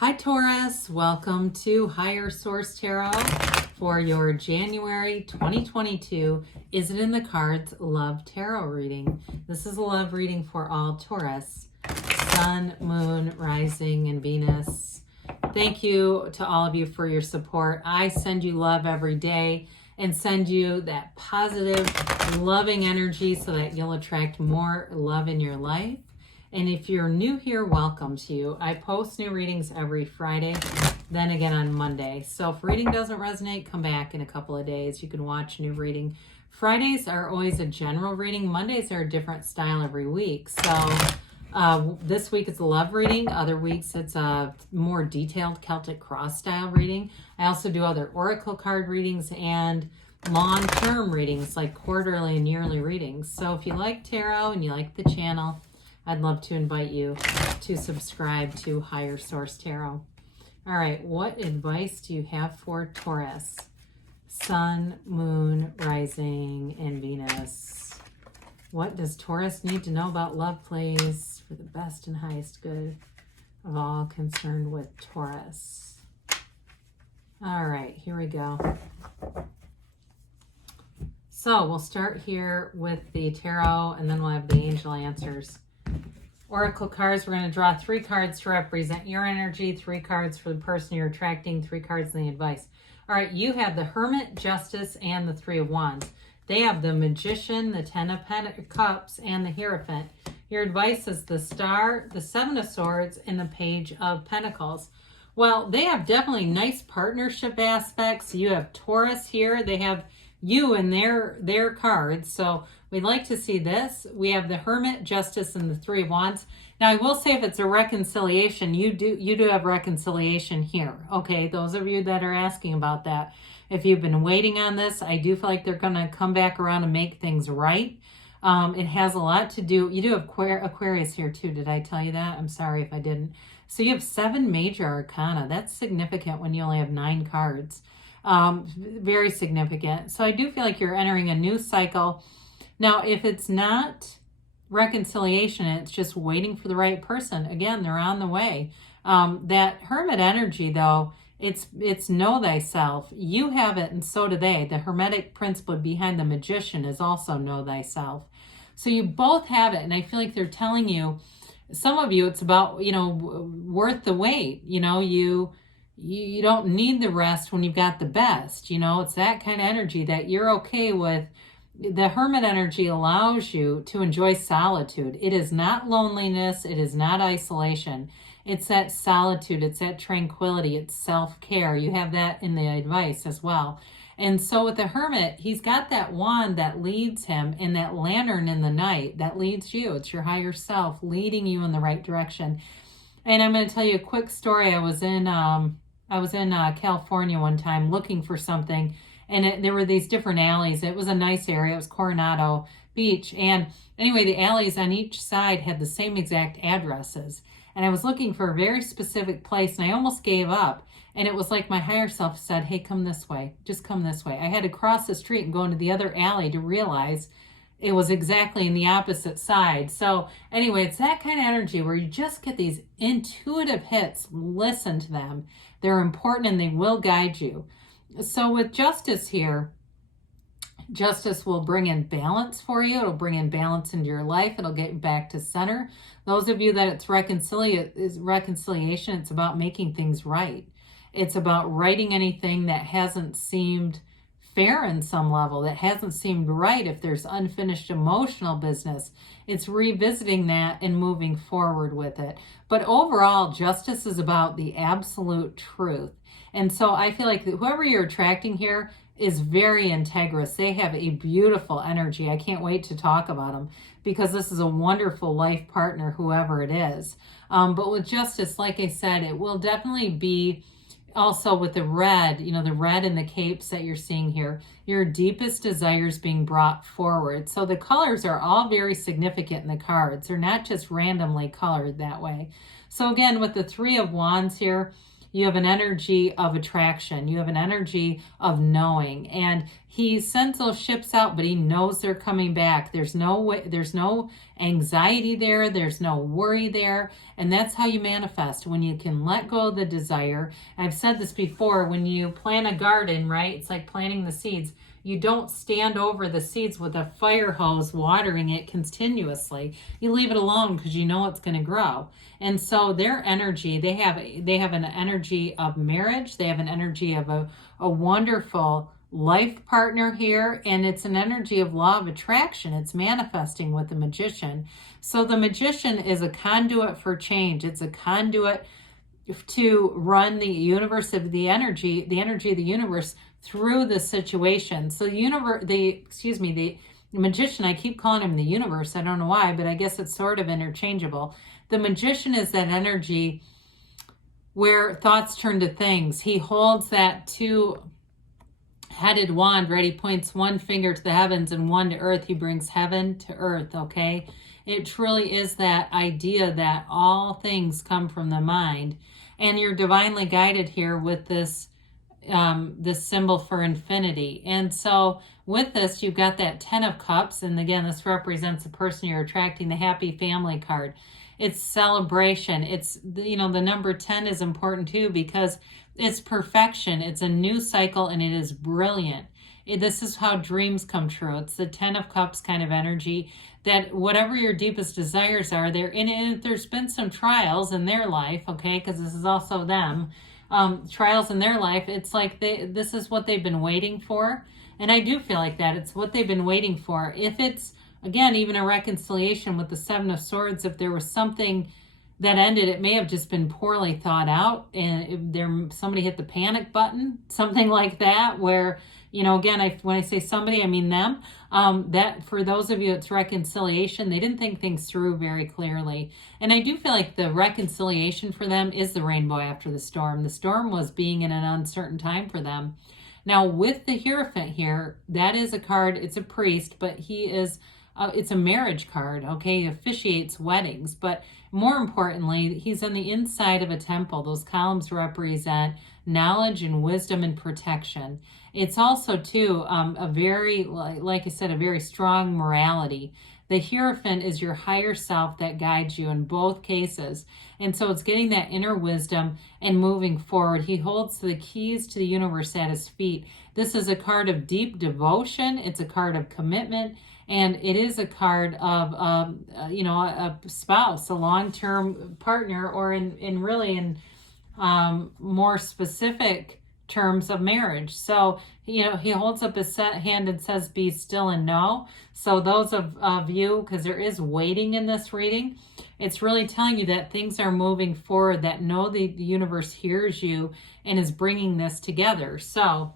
Hi Taurus, welcome to Higher Source Tarot for your January 2022 Is It in the Cards Love Tarot reading. This is a love reading for all Taurus, Sun, Moon, Rising, and Venus. Thank you to all of you for your support. I send you love every day and send you that positive, loving energy so that you'll attract more love in your life. And if you're new here, welcome to you. I post new readings every Friday, then again on Monday. So if reading doesn't resonate, come back in a couple of days. You can watch new reading. Fridays are always a general reading. Mondays are a different style every week. So this week it's a love reading. Other weeks it's a more detailed Celtic cross style reading. I also do other oracle card readings and long-term readings like quarterly and yearly readings. So if you like tarot and you like the channel, I'd love to invite you to subscribe to Higher Source Tarot. All right, what advice do you have for Taurus? Sun, Moon, Rising, and Venus. What does Taurus need to know about love, please, for the best and highest good of all concerned with Taurus? All right, here we go. So we'll start here with the tarot, and then we'll have the angel answers. Oracle cards, we're going to draw 3 cards to represent your energy, 3 cards for the person you're attracting, 3 cards in the advice. All right, you have the Hermit, Justice, and the 3 of Wands. They have the Magician, the 10 of Cups, and the Hierophant. Your advice is the Star, the 7 of Swords, and the Page of Pentacles. Well, they have definitely nice partnership aspects. You have Taurus here. They have you in their cards. So we'd like to see this. We have the Hermit, Justice, and the 3 of Wands. Now I will say if it's a reconciliation, you do have reconciliation here. Okay, those of you that are asking about that, if you've been waiting on this, I do feel like they're going to come back around and make things right. It has a lot to do. You do have Aquarius here too. Did I tell you that? I'm sorry if I didn't. So you have 7 Major Arcana. That's significant when you only have 9 cards. Very significant. So I do feel like you're entering a new cycle. Now, if it's not reconciliation, it's just waiting for the right person. Again, they're on the way. That Hermit energy, though, it's know thyself. You have it, and so do they. The Hermetic principle behind the Magician is also know thyself. So you both have it, and I feel like they're telling you, some of you, it's about, worth the wait. You don't need the rest when you've got the best. It's that kind of energy that you're okay with. The Hermit energy allows you to enjoy solitude. It is not loneliness. It is not isolation. It's that solitude. It's that tranquility. It's self-care. You have that in the advice as well. And so with the Hermit, he's got that wand that leads him, and that lantern in the night that leads you. It's your higher self leading you in the right direction. And I'm going to tell you a quick story. I was in California one time looking for something, and there were these different alleys. It was a nice area. It was Coronado Beach. And anyway, the alleys on each side had the same exact addresses. And I was looking for a very specific place, and I almost gave up. And it was like my higher self said, hey, come this way. Just come this way. I had to cross the street and go into the other alley to realize it was exactly in the opposite side. So anyway, it's that kind of energy where you just get these intuitive hits. Listen to them. They're important and they will guide you. So with Justice here, Justice will bring in balance for you. It'll bring in balance into your life. It'll get you back to center. Those of you that it's reconciliation, it's about making things right. It's about righting anything that hasn't seemed fair in some level, that hasn't seemed right. If there's unfinished emotional business, it's revisiting that and moving forward with it. But overall, Justice is about the absolute truth. And so I feel like whoever you're attracting here is very integrous. They have a beautiful energy. I can't wait to talk about them because this is a wonderful life partner, whoever it is. But with Justice, like I said, it will definitely be also with the red, the red and the capes that you're seeing here, your deepest desires being brought forward. So the colors are all very significant in the cards. They're not just randomly colored that way. So again, with the 3 of Wands here, you have an energy of attraction. You have an energy of knowing. And he sends those ships out, but he knows they're coming back. There's no anxiety there. There's no worry there. And that's how you manifest, when you can let go of the desire. I've said this before, when you plant a garden, right? It's like planting the seeds. You don't stand over the seeds with a fire hose watering it continuously. You leave it alone because you know it's going to grow. And so their energy, they have an energy of marriage. They have an energy of a wonderful life partner here, and it's an energy of law of attraction. It's manifesting with the Magician. So the Magician is a conduit for change. It's a conduit to run the universe of the energy of the universe through the situation. So the Magician, I keep calling him the universe. I don't know why, but I guess it's sort of interchangeable. The Magician is that energy where thoughts turn to things. He holds that two-headed wand, right? He points one finger to the heavens and one to earth. He brings heaven to earth, okay? It truly is that idea that all things come from the mind. And you're divinely guided here with this symbol for infinity. And so with this, you've got that 10 of Cups. And again, this represents the person you're attracting, the happy family card. It's celebration. It's, the number 10 is important too, because it's perfection. It's a new cycle, and it is brilliant. This is how dreams come true. It's the 10 of Cups kind of energy, that whatever your deepest desires are there, and there's been some trials in their life, okay, because this is also them, trials in their life, it's like this is what they've been waiting for. And I do feel like that. It's what they've been waiting for. If it's, again, even a reconciliation with the 7 of Swords, if there was something that ended, it may have just been poorly thought out, and somebody hit the panic button, something like that, where, again, when I say somebody, I mean them. That for those of you, it's reconciliation. They didn't think things through very clearly. And I do feel like the reconciliation for them is the rainbow after the storm. The storm was being in an uncertain time for them. Now, with the Hierophant here, that is a card, it's a priest, but he is, it's a marriage card, okay? He officiates weddings, but more importantly, he's on the inside of a temple. Those columns represent knowledge and wisdom and protection. It's also, too, a very, like I said, a very strong morality. The Hierophant is your higher self that guides you in both cases. And so it's getting that inner wisdom and moving forward. He holds the keys to the universe at his feet. This is a card of deep devotion. It's a card of commitment. And it is a card of, a spouse, a long-term partner, or in more specific terms of marriage. So, he holds up his hand and says, be still and know. So those of you, because there is waiting in this reading, it's really telling you that things are moving forward, that know the universe hears you and is bringing this together. So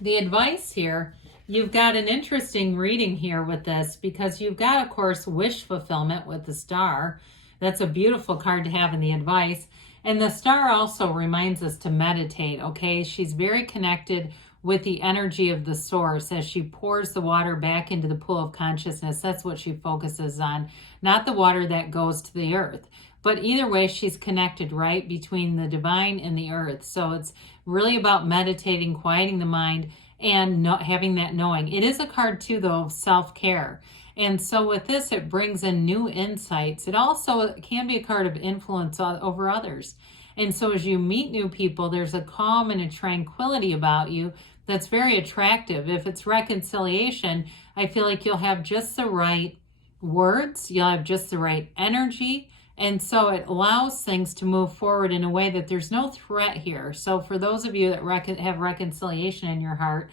the advice here, you've got an interesting reading here with this, because you've got, of course, wish fulfillment with the Star. That's a beautiful card to have in the advice. And the Star also reminds us to meditate, okay? She's very connected with the energy of the source as she pours the water back into the pool of consciousness. That's what she focuses on, not the water that goes to the earth. But either way, she's connected, right, between the divine and the earth. So it's really about meditating, quieting the mind, and having that knowing. It is a card, too, though, of self-care. And so with this, it brings in new insights. It also can be a card of influence over others. And so as you meet new people, there's a calm and a tranquility about you that's very attractive. If it's reconciliation, I feel like you'll have just the right words. You'll have just the right energy. And so it allows things to move forward in a way that there's no threat here. So for those of you that have reconciliation in your heart,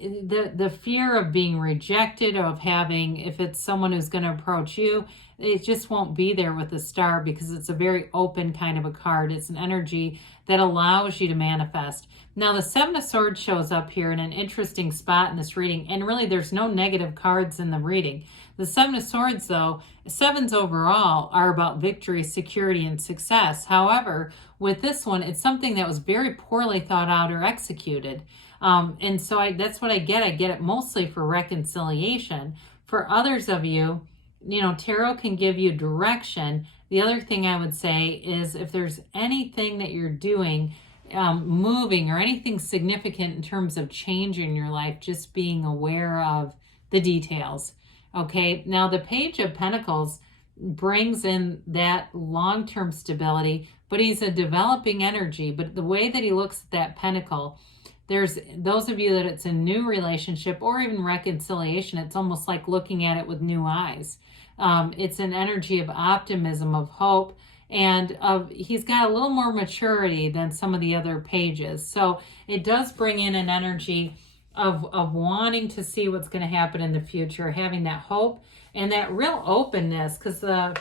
the fear of being rejected, of having, if it's someone who's going to approach you, it just won't be there with the Star, because it's a very open kind of a card. It's an energy that allows you to manifest. Now, the 7 of Swords shows up here in an interesting spot in this reading, and really there's no negative cards in the reading. The 7 of Swords, though, 7s overall are about victory, security, and success. However, with this one, it's something that was very poorly thought out or executed. And so that's what I get. I get it mostly for reconciliation. For others of you, you know, tarot can give you direction. The other thing I would say is if there's anything that you're doing, moving, or anything significant in terms of change in your life, just being aware of the details. Okay, now the Page of Pentacles brings in that long-term stability, but he's a developing energy. But the way that he looks at that pentacle, there's those of you that it's a new relationship or even reconciliation, it's almost like looking at it with new eyes. It's an energy of optimism, of hope, and he's got a little more maturity than some of the other pages. So it does bring in an energy of wanting to see what's going to happen in the future, having that hope and that real openness, because the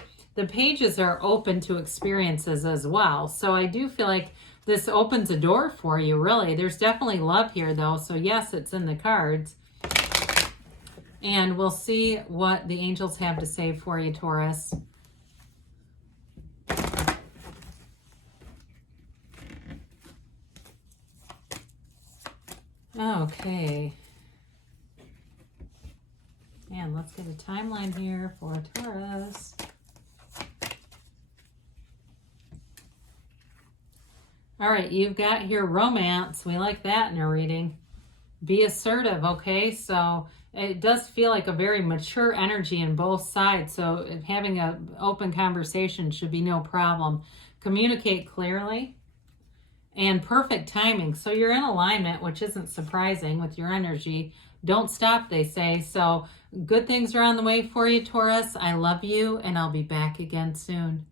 pages are open to experiences as well. So I do feel like this opens a door for you, really. There's definitely love here, though. So yes, it's in the cards. And we'll see what the angels have to say for you, Taurus. Okay. And let's get a timeline here for Taurus. All right, you've got here romance. We like that in a reading. Be assertive, okay? So it does feel like a very mature energy in both sides. So having an open conversation should be no problem. Communicate clearly. And perfect timing. So you're in alignment, which isn't surprising with your energy. Don't stop, they say. So good things are on the way for you, Taurus. I love you, and I'll be back again soon.